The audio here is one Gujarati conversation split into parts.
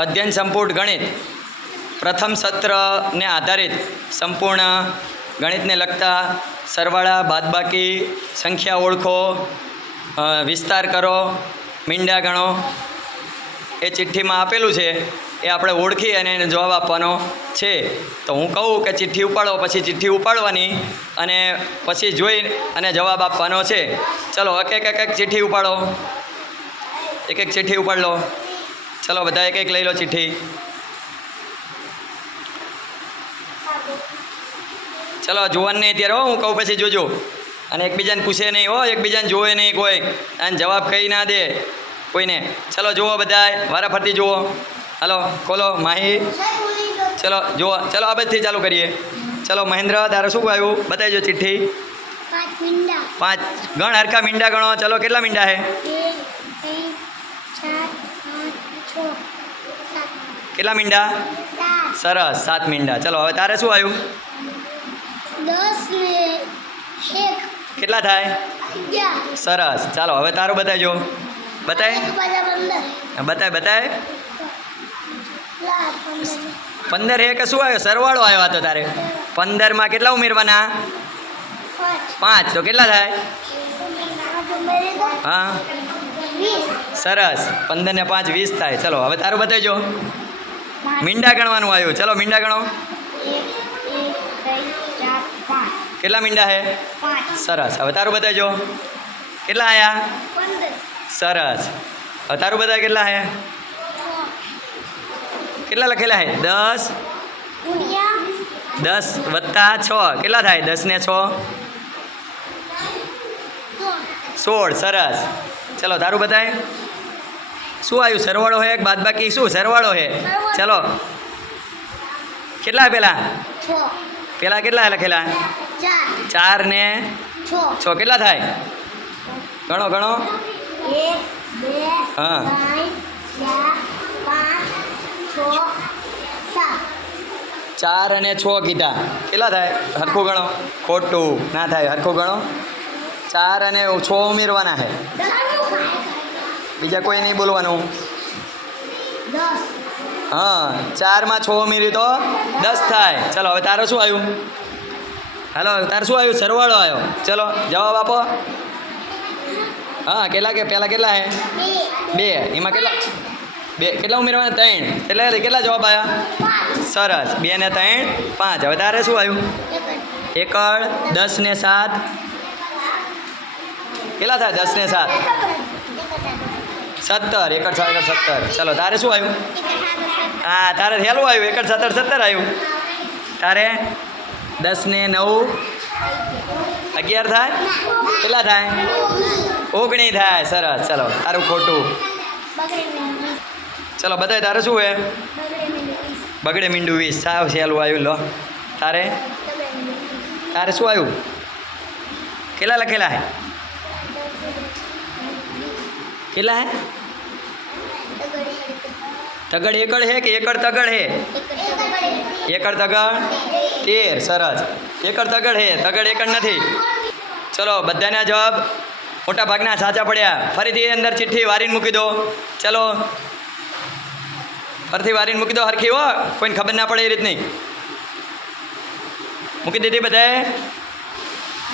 અધ્યયન સંપૂર્ણ ગણિત પ્રથમ સત્રને આધારિત સંપૂર્ણ ગણિતને લગતા સરવાળા બાદબાકી સંખ્યા ઓળખો વિસ્તાર કરો મીંડા ગણો એ ચિઠ્ઠીમાં આપેલું છે એ આપણે ઓળખી અને એને જવાબ આપવાનો છે. તો હું કહું કે ચિઠ્ઠી ઉપાડો પછી ચિઠ્ઠી ઉપાડવાની અને પછી જોઈ અને જવાબ આપવાનો છે. ચલો એક ચિઠ્ઠી ઉપાડો, એક ચિઠ્ઠી ઉપાડ લો. ચલો બધા એક લઈ લો ચિઠ્ઠી. ચલો જોવાનું નહીં અત્યારે હો, હું કહું પછી જોજો અને એકબીજાને પૂછે નહીં હો, એકબીજાને જોવે નહીં કોઈ અને જવાબ કહી ના દે કોઈને. ચલો જુઓ બધા વારા ફરતી જુઓ. હાલો ખોલો માહી. ચલો જુઓ. ચલો આ બધીથી ચાલુ કરીએ. ચલો મહેન્દ્ર તારે શું આવ્યું બતાવીજો ચિઠ્ઠી. 5 ગણ હરખા મીંડા ગણો. ચલો કેટલા મીંડા છે? કેટલા મીંડા? સરસ 7 મીંડા. ચલો હવે તારે શું આવ્યું? 10 ને 1 કેટલા થાય? 11. સરસ. ચાલો હવે તારું બતાવજો. બતાય બતાય. 15 હે કે શું આવ્યો? સરવાળો આવ્યો હતો તારે. 15માં કેટલા ઉમેરવાના? 5. તો કેટલા થાય? હા સરસ. 15 ને 5 20 થાય. ચલો હવે તારું બતાવજો. મીંડા ગણવાનું આવ્યું. ચલો મીંડા ગણો. કેટલા મીંડા છે? 5. સરસ. હવે તારું બતાવજો. કેટલા આવ્યા? 15. સરસ. હવે તારું બતાવ કેટલા છે? કેટલા લખેલા છે? 10 વત્તા 6 કેટલા થાય? 10 ને 6 16. સરસ. ચલો તારું બતાય. શું આવ્યું? સરવાળો છે કે બાદબાકી? શું સરવાળો છે? ચલો કેટલા પેલા? 6. પેલા કેટલા લખેલા? 4 ને 6 કેટલા થાય? ગણો ગણો. 1 2 હા 3 4 5 6 7. 4 અને 6 કીધા. કેટલા થાય? હરખું ગણો. ખોટું ના થાય. હરખું ગણો. 4 અને 6 ઉમેરવાના છે. બીજા કોઈ નહીં બોલવાનું. 10. હા 4માં 6 ઉમેર્યું તો 10 થાય. ચલો હવે તારે શું આવ્યું? હાલો તારે શું આવ્યું? સરવાળો આવ્યો. ચલો જવાબ આપો. હા કેટલા કે પહેલાં કેટલા છે? 2. એમાં કેટલા? 2 કેટલા ઉમેરવાના? 3. એટલે કેટલા જવાબ આવ્યા? સરસ. 2 ને 3 5. હવે તારે શું આવ્યું? એકડ. 10 ને 7 કેટલા થાય? 10 ને 7 17. એકડ 17. ચલો તારે શું આવ્યું? હા તારે હેલું આવ્યું. એકડ 17 આવ્યું. તારે 10 ને 9 11 થાય. કેટલા થાય? 19 થાય. સરસ. ચલો તારું ખોટું. ચલો બતાય તારે શું હે? બગડે મીંડું 20. સાવ સહેલું આવ્યું. લો તારે તારે શું આવ્યું? કેટલા લખેલા હે? કેટલા હે? તગડ એકડ હે કે એકડ તગડ હે? એકડ તગડ 13. સરસ. એકડ તગડ હે, તગડ એકડ નથી. ચલો બધાના જવાબ મોટા ભાગના સાચા પડ્યા. ફરીથી અંદર ચિઠ્ઠી વારીને મૂકી દો. ચલો ફરીથી વારીને મૂકી દો હરખી હો, કોઈને ખબર ના પડે એ રીતની. મૂકી દીધી બધાએ?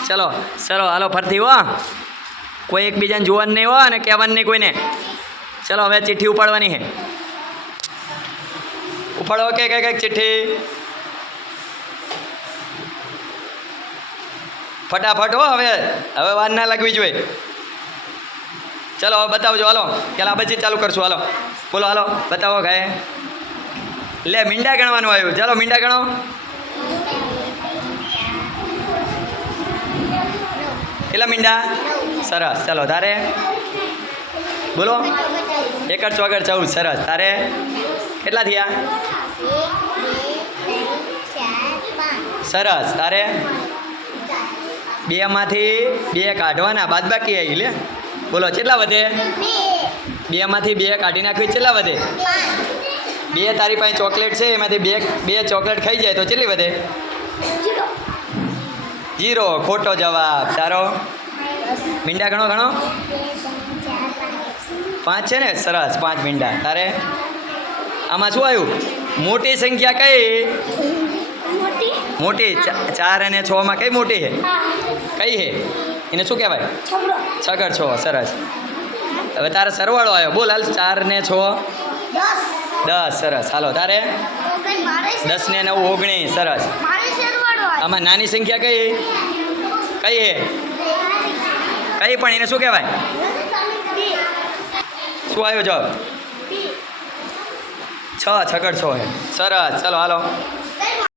ચલો ચલો હાલો ફરીથી હો, કોઈ એકબીજાને જોવાનું નહીં હો અને કહેવાનું નહીં કોઈને. ચલો હવે ચિઠ્ઠી ઉપાડવાની છે. ઉપાડો કે એક ચિઠ્ઠી ફટાફટ હો. હવે વાર ના લાગવી જોઈએ. ચલો હવે બતાવજો. હાલો ચાલો આ પછી ચાલુ કરશું. હાલો બોલો. હાલો બતાવો ગાય. લે મીંડા ગણવાનું આવ્યું. ચાલો મીંડા ગણો. કેટલા મીંડા? સરસ. ચલો તારે બોલો. 1 4 14. સરસ. તારે કેટલા થયા? 1 2 3 4 5. સરસ. તારે 2માંથી 2 કાઢવાના, બાદબાકી આવી. લે બોલો કેટલા વધે? 2માંથી 2 કાઢી નાખવી. કેટલા વધે? 2. તારી પાસે ચોકલેટ છે, એમાંથી 2 ચોકલેટ ખાઈ જાય તો કેટલી વધે? 0. ખોટો જવાબ. તારો મીંડા ગણો. 5 છે ને? સરસ. 5 મીંડા. તારે આમાં શું આવ્યું? મોટી સંખ્યા કઈ? મોટી મોટી 4 અને 6 માં કઈ મોટી છે? કઈ છે? એને શું કહેવાય? છગડો છગડ 6. સરસ. હવે તારે સરવાળો આવ્યો. બોલ હાલ. 4 ને 6 10. સરસ. હાલો તારે 10 ને 9 19. સરસ. આમાં નાની સંખ્યા કઈ? કઈ છે? કઈ પણ એને શું કહેવાય? શું આવ્યો જવાબ? 6. છગડ 6 છે. સરસ. ચલો હાલો.